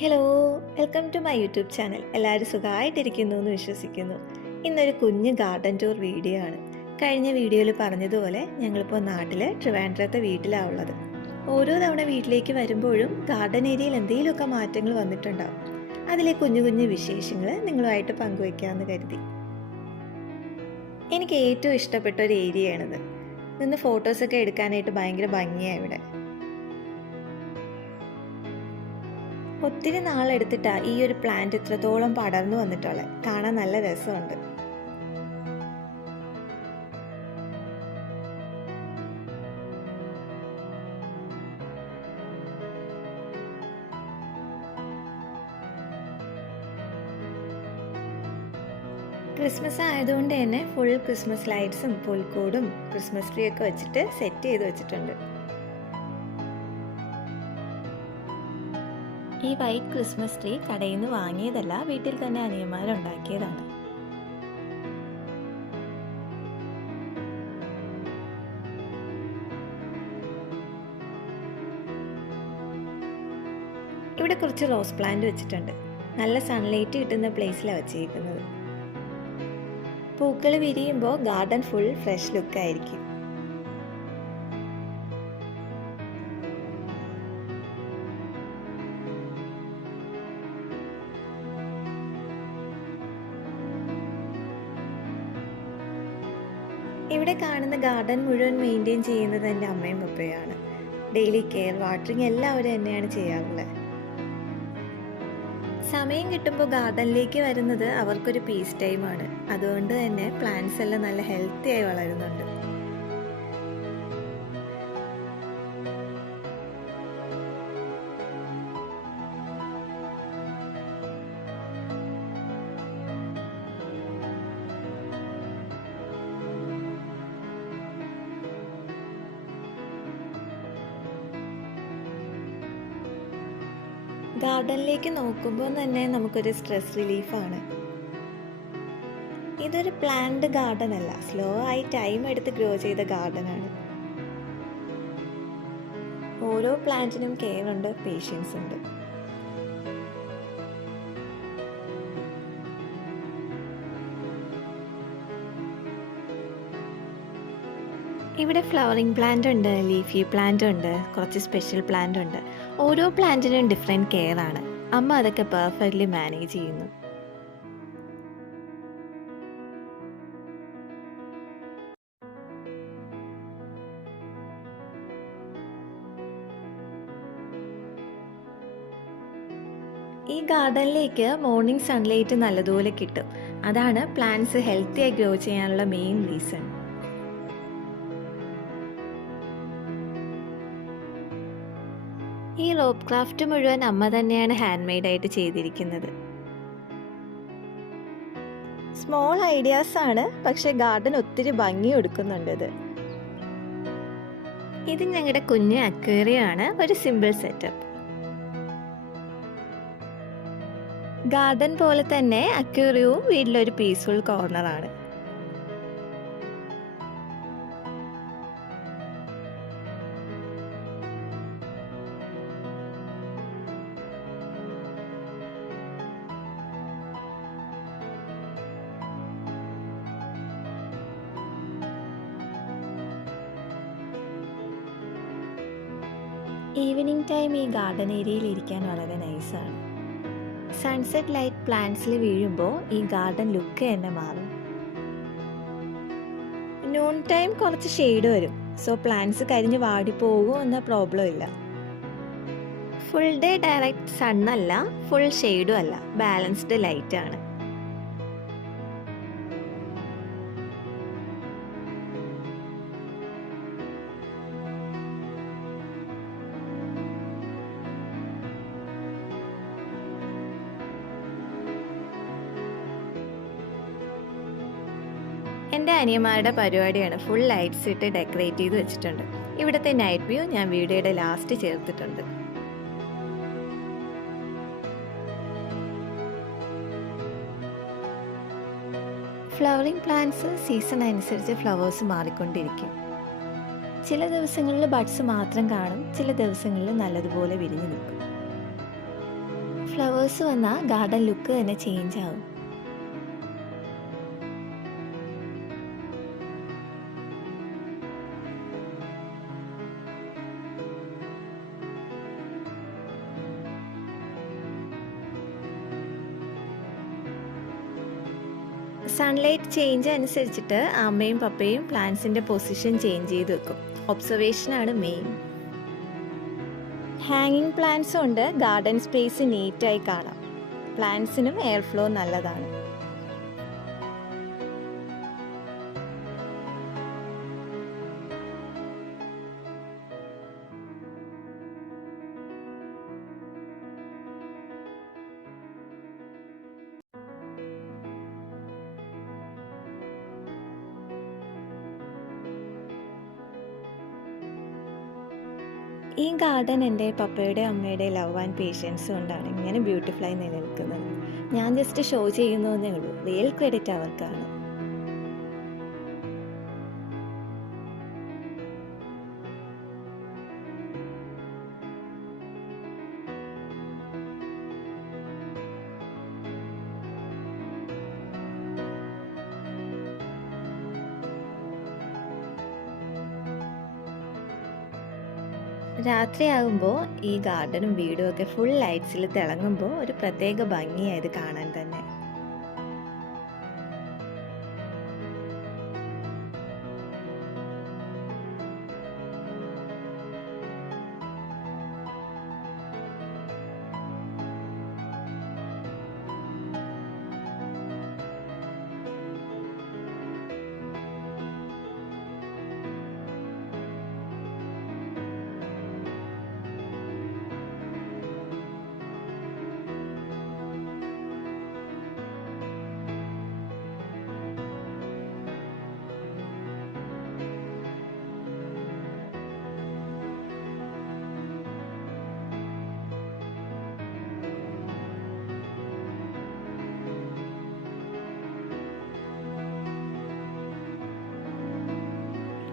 Hello, welcome to my YouTube channel. എല്ലാവരും സുഖമായിട്ടിരിക്കുന്നു എന്ന് വിശ്വസിക്കുന്നു. ഇന്നൊരു കുഞ്ഞ് ഗാർഡൻ ടൂർ വീഡിയോ ആണ്. കഴിഞ്ഞ വീഡിയോയിൽ പറഞ്ഞതുപോലെ ഞങ്ങളിപ്പോൾ നാട്ടിൽ ട്രിവാൻഡ്രത്തെ വീട്ടിലാണ് ഉള്ളത്. ഓരോ തവണ വീട്ടിലേക്ക് വരുമ്പോഴും ഗാർഡൻ ഏരിയയിൽ എന്തെങ്കിലുമൊക്കെ മാറ്റങ്ങൾ വന്നിട്ടുണ്ടാവും. അതിലെ കുഞ്ഞു കുഞ്ഞു വിശേഷങ്ങൾ നിങ്ങളുമായിട്ട് പങ്കുവയ്ക്കാമെന്ന് കരുതി. എനിക്ക് ഏറ്റവും ഇഷ്ടപ്പെട്ട ഒരു ഏരിയയാണിത്. നിന്ന് ഫോട്ടോസൊക്കെ എടുക്കാനായിട്ട് ഭയങ്കര ഭംഗിയാണ് ഇവിടെ. ഒത്തിരി നാളെടുത്തിട്ടാണ് ഈ ഒരു പ്ലാന്റ് ഇത്രത്തോളം പടർന്നു വന്നിട്ടുള്ളത്. കാണാൻ നല്ല രസമുണ്ട്. ക്രിസ്മസ് ആയതുകൊണ്ട് തന്നെ ഫുൾ ക്രിസ്മസ് ലൈറ്റ്സും പുൽക്കൂടും ക്രിസ്മസ് ട്രീ ഒക്കെ വെച്ചിട്ട് സെറ്റ് ചെയ്ത് വെച്ചിട്ടുണ്ട്. ഈ വൈറ്റ് ക്രിസ്മസ് ട്രീ കടയിൽ നിന്ന് വാങ്ങിയതല്ല, വീട്ടിൽ തന്നെ അനിയന്മാരുണ്ടാക്കിയതാണ്. ഇവിടെ കുറച്ച് റോസ് പ്ലാന്റ് വെച്ചിട്ടുണ്ട്. നല്ല സൺലൈറ്റ് കിട്ടുന്ന പ്ലേസിലാണ് വെച്ചിരിക്കുന്നത്. പൂക്കൾ വിരിയുമ്പോൾ ഗാർഡൻ ഫുൾ ഫ്രഷ് ലുക്കായിരിക്കും. ഇവിടെ കാണുന്ന ഗാർഡൻ മുഴുവൻ മെയിൻറ്റെയിൻ ചെയ്യുന്നത് എൻ്റെ അമ്മയും പപ്പയാണ്. ഡെയിലി കെയർ, വാട്ടറിങ് എല്ലാം അവർ തന്നെയാണ് ചെയ്യാറുള്ളത്. സമയം കിട്ടുമ്പോൾ ഗാർഡനിലേക്ക് വരുന്നത് അവർക്കൊരു പീസ് ടൈമാണ്. അതുകൊണ്ട് തന്നെ പ്ലാന്റ്സ് എല്ലാം നല്ല ഹെൽത്തി ആയി വളരുന്നുണ്ട്. ഗാർഡനിലേക്ക് നോക്കുമ്പോൾ തന്നെ നമുക്കൊരു സ്ട്രെസ് റിലീഫാണ്. ഇതൊരു പ്ലാന്റ് ഗാർഡൻ അല്ല, സ്ലോ ആയി ടൈം എടുത്ത് ഗ്രോ ചെയ്ത ഗാർഡനാണ്. ഓരോ പ്ലാന്റിനും കെയർ ഉണ്ട്, പേഷ്യൻസ് ഉണ്ട്. ഇവിടെ ഫ്ലവറിംഗ് പ്ലാന്റ് ഉണ്ട്, ലീഫി പ്ലാന്റ് ഉണ്ട്, കുറച്ച് സ്പെഷ്യൽ പ്ലാന്റ് ഉണ്ട്. ഓരോ പ്ലാന്റിനും ഡിഫറെൻറ്റ് കെയർ ആണ്. അമ്മ അതൊക്കെ പെർഫെക്റ്റ്ലി മാനേജ് ചെയ്യുന്നു. ഈ ഗാർഡനിലേക്ക് മോർണിംഗ് സൺലൈറ്റ് നല്ലതുപോലെ കിട്ടും. അതാണ് പ്ലാന്റ്സ് ഹെൽത്തിയായി ഗ്രോ ചെയ്യാനുള്ള മെയിൻ റീസൺ. ഈ റോപ്പ് ക്രാഫ്റ്റ് മുഴുവൻ അമ്മ തന്നെയാണ് ഹാൻഡ് മെയ്ഡായിട്ട് ചെയ്തിരിക്കുന്നത്. സ്മോൾ ഐഡിയാസ് ആണ്, പക്ഷെ ഗാർഡൻ ഒത്തിരി ഭംഗി കൊടുക്കുന്നുണ്ട്. ഇത് ഞങ്ങളുടെ കുഞ്ഞ് അക്വേറിയം ആണ്, ഒരു സിമ്പിൾ സെറ്റപ്പ്. ഗാർഡൻ പോലെ തന്നെ അക്വേറിയവും വീട്ടിലൊരു പീസ്ഫുൾ കോർണറാണ്. ഈവനിങ് ടൈം ഈ ഗാർഡൻ ഏരിയയിൽ ഇരിക്കാൻ വളരെ നൈസാണ്. സൺസെറ്റ് ലൈറ്റ് പ്ലാന്റ്സിൽ വീഴുമ്പോൾ ഈ ഗാർഡൻ ലുക്ക് തന്നെ മാറും. നൂൺ ടൈം കുറച്ച് ഷെയ്ഡ് വരും, സോ പ്ലാന്റ്സ് കരിഞ്ഞ് വാടിപ്പോകുമോ എന്ന പ്രോബ്ലം ഇല്ല. ഫുൾ ഡേ ഡയറക്റ്റ് സണ്ണല്ല, ഫുൾ ഷെയ്ഡും അല്ല, ബാലൻസ്ഡ് ലൈറ്റ് ആണ്. എൻ്റെ അനിയന്മാരുടെ പരിപാടിയാണ്. ഫുൾ ലൈറ്റ്സ് ഇട്ട് ഡെക്കറേറ്റ് ചെയ്ത് വെച്ചിട്ടുണ്ട്. ഇവിടുത്തെ നൈറ്റ് വ്യൂ ഞാൻ വീഡിയോയുടെ ലാസ്റ്റ് ചേർത്തിട്ടുണ്ട്. ഫ്ലവറിംഗ് പ്ലാന്റ്സ് സീസൺ അനുസരിച്ച് ഫ്ലവേഴ്സ് മാറിക്കൊണ്ടിരിക്കും. ചില ദിവസങ്ങളിൽ ബഡ്സ് മാത്രം കാണും, ചില ദിവസങ്ങളിൽ നല്ലതുപോലെ വിരിഞ്ഞു നിൽക്കും. ഫ്ലവേഴ്സ് വന്നാൽ ഗാർഡൻ ലുക്ക് തന്നെ ചേഞ്ച് ആവും. സൺലൈറ്റ് ചേഞ്ച് അനുസരിച്ചിട്ട് അമ്മയും പപ്പയും പ്ലാന്റ്സിൻ്റെ പൊസിഷൻ ചേഞ്ച് ചെയ്ത് വെക്കും. ഒബ്സർവേഷനാണ് മെയിൻ. ഹാങ്ങിങ് പ്ലാന്റ്സ് കൊണ്ട് ഗാർഡൻ സ്പേസ് നീറ്റായി കാണാം. പ്ലാന്റ്സിനും എയർ ഫ്ലോ നല്ലതാണ്. ഈ ഗാർഡൻ എൻ്റെ പപ്പയുടെ അമ്മയുടെ ലവ് ആൻഡ് പേഷ്യൻസ് കൊണ്ടാണ് ഇങ്ങനെ ബ്യൂട്ടിഫുള്ളായി നിലനിൽക്കുന്നത്. ഞാൻ ജസ്റ്റ് ഷോ ചെയ്യുന്നതേ ഉള്ളൂ. റിയൽ ക്രെഡിറ്റ് അവർക്കാണ്. രാത്രിയാകുമ്പോൾ ഈ ഗാർഡനും വീടും ഒക്കെ ഫുൾ ലൈറ്റ്സിൽ തിളങ്ങുമ്പോൾ ഒരു പ്രത്യേക ഭംഗിയായത് കാണാൻ തന്നെ.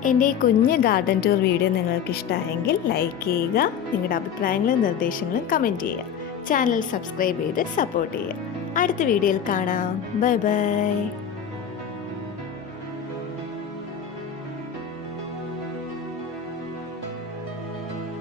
എൻ്റെ ഈ കുഞ്ഞ് ഗാർഡൻ ടൂർ വീഡിയോ നിങ്ങൾക്ക് ഇഷ്ടമായെങ്കിൽ ലൈക്ക് ചെയ്യുക. നിങ്ങളുടെ അഭിപ്രായങ്ങളും നിർദ്ദേശങ്ങളും കമൻറ്റ് ചെയ്യുക. ചാനൽ സബ്സ്ക്രൈബ് ചെയ്ത് സപ്പോർട്ട് ചെയ്യുക. അടുത്ത വീഡിയോയിൽ കാണാം. Bye bye.